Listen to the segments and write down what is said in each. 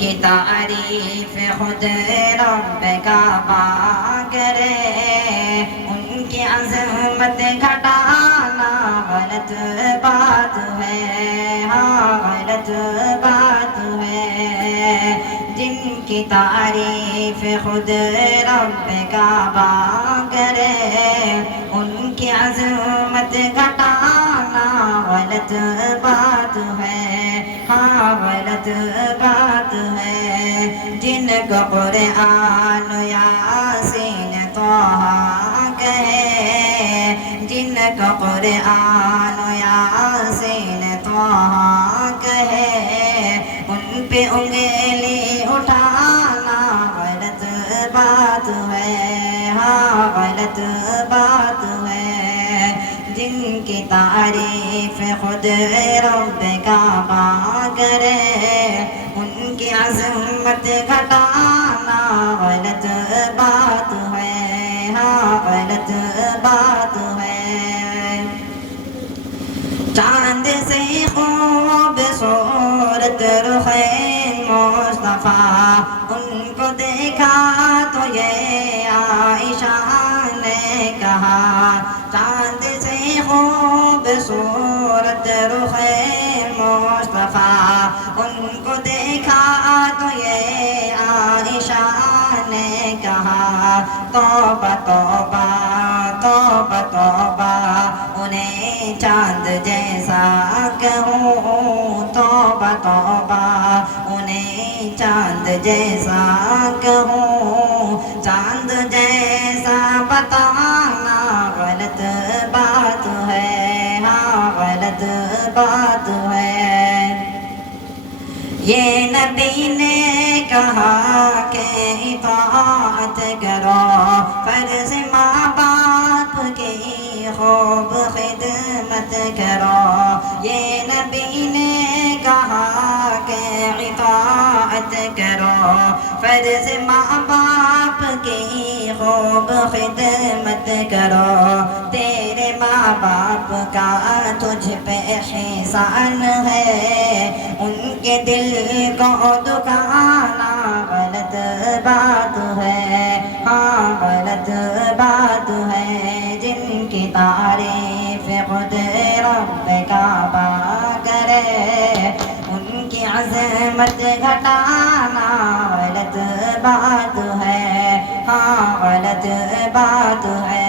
کی تعریف خود رب کعبہ کرے، ان کی عظمت گھٹانا غلط بات ہے، ہاں غلط بات ہے۔ جن کی تعریف خود رب کعبہ کرے، ان کی عظمت گھٹانا غلط بات ہے، ہاں غلط بات ہے۔ جن کو قرآن یاسین طٰہٰ کہے، جن کو قرآن یاسین طٰہٰ کہے، ان پہ انگلی اٹھانا غلط بات ہے، ہاں غلط بات ہے۔ جن کی تعریف خود رب کعبہ کرے، ان کی عظمت گھٹانا غلط بات ہے، ہاں غلط بات ہے۔ چاند سے خوبصورت رخ مصطفیٰ، ان کو دیکھا تو یہ عائشہ نے کہا۔ چاند سے خوبصورت رخ مصطفیٰ، ان کو دیکھا تو یہ عائشہ نے کہا۔ توبہ توبہ توبہ توبہ انہیں چاند جیسا کہوں، توبہ توبہ انہیں چاند جیسا کہوں۔ چاند جیسا بتانا غلط بات ہے، ہاں غلط بات ہے۔ یہ نبی نے کہا کہ اطاعت کرو، فرض ماں باپ کی خوب خدمت کرو۔ یہ نبی نے کہا کہ اطاعت کرو، فرض ماں باپ کی خوب خدمت کرو۔ تیرے ماں باپ کا تجھ پہ احسان ہے، ان کے دل کو دکھانا غلط بات ہے، ہاں غلط بات ہے۔ جن کی تعریف خود رب کعبہ کرے، ان کی عظمت گھٹانا غلط بات ہے، ہاں غلط بات ہے۔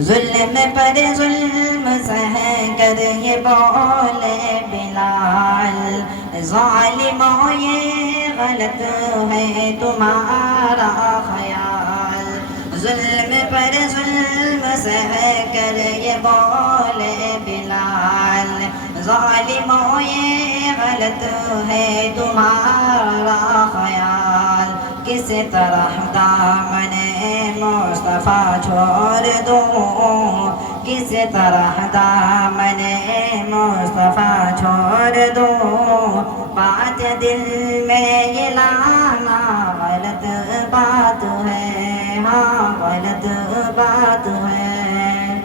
ظلم پر ظلم سہ کر یہ بولے بلال، ظالموں یہ غلط ہے تمہارا خیال۔ ظلم پر ظلم سہ کر یہ بولے بلال، ظالموں یہ غلط ہے تمہارا خیال۔ کس طرح دامن مصطفیٰ چھوڑ دوں، کس طرح دامن مصطفیٰ چھوڑ دوں۔ بات دل میں یہ لانا غلط بات ہے، ہاں غلط بات ہے۔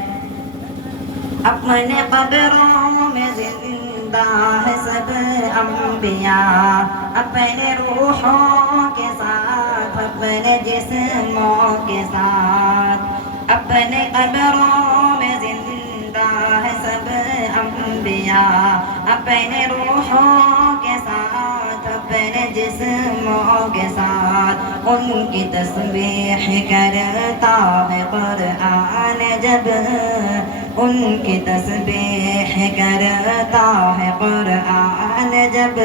اپنے قبروں میں زندہ ہے سب انبیاء، اپنے روحوں کے ساتھ اپنے جسموں کے ساتھ۔ اپنے قبروں میں زندہ ہے سب انبیاء، اپنے روحوں کے ساتھ اپنے جسموں کے ساتھ۔ ان کی تسبیح کرتا ہے قرآن جب، ان کی تسبیح کرتا ہے قرآن جب۔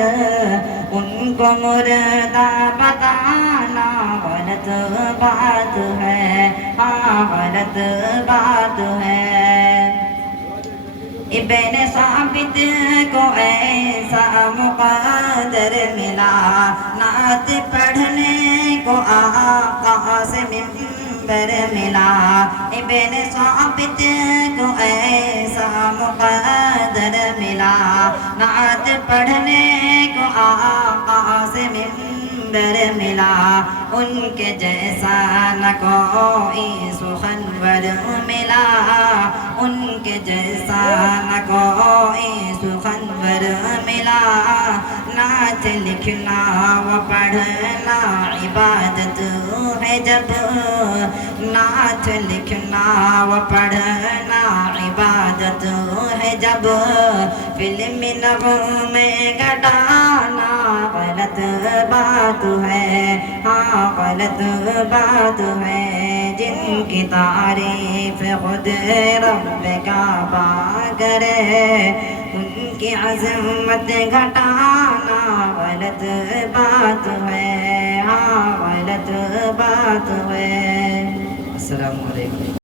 ان کو مردہ بتانا غلط بات ہے، ہاں غلط بات ہے۔ ابن ثابت کو ایسا مقدر ملا، نعت پڑھنے کو آقا سے منبر ملا۔ ابن ثابت کو ایسا مقدر ملا، نعت پڑھنے کو آقا سے منبر سکندر ملا، ان کے جیسا نہ کوئی سخنور ملا، ان کے جیسا نہ کوئی سخنور ملا۔ نعت لکھنا و پڑھنا عبادت ہے جب، نعت لکھنا و پڑھنا عبادت ہے جب، فلم نغمے گھٹانا غلط بات ہے، ہاں غلط بات ہے۔ جن کی تعریف خود رب کعبہ کرے، ان کی عظمت گھٹانا غلط بات ہے، ہاں غلط بات ہے۔ السلام علیکم۔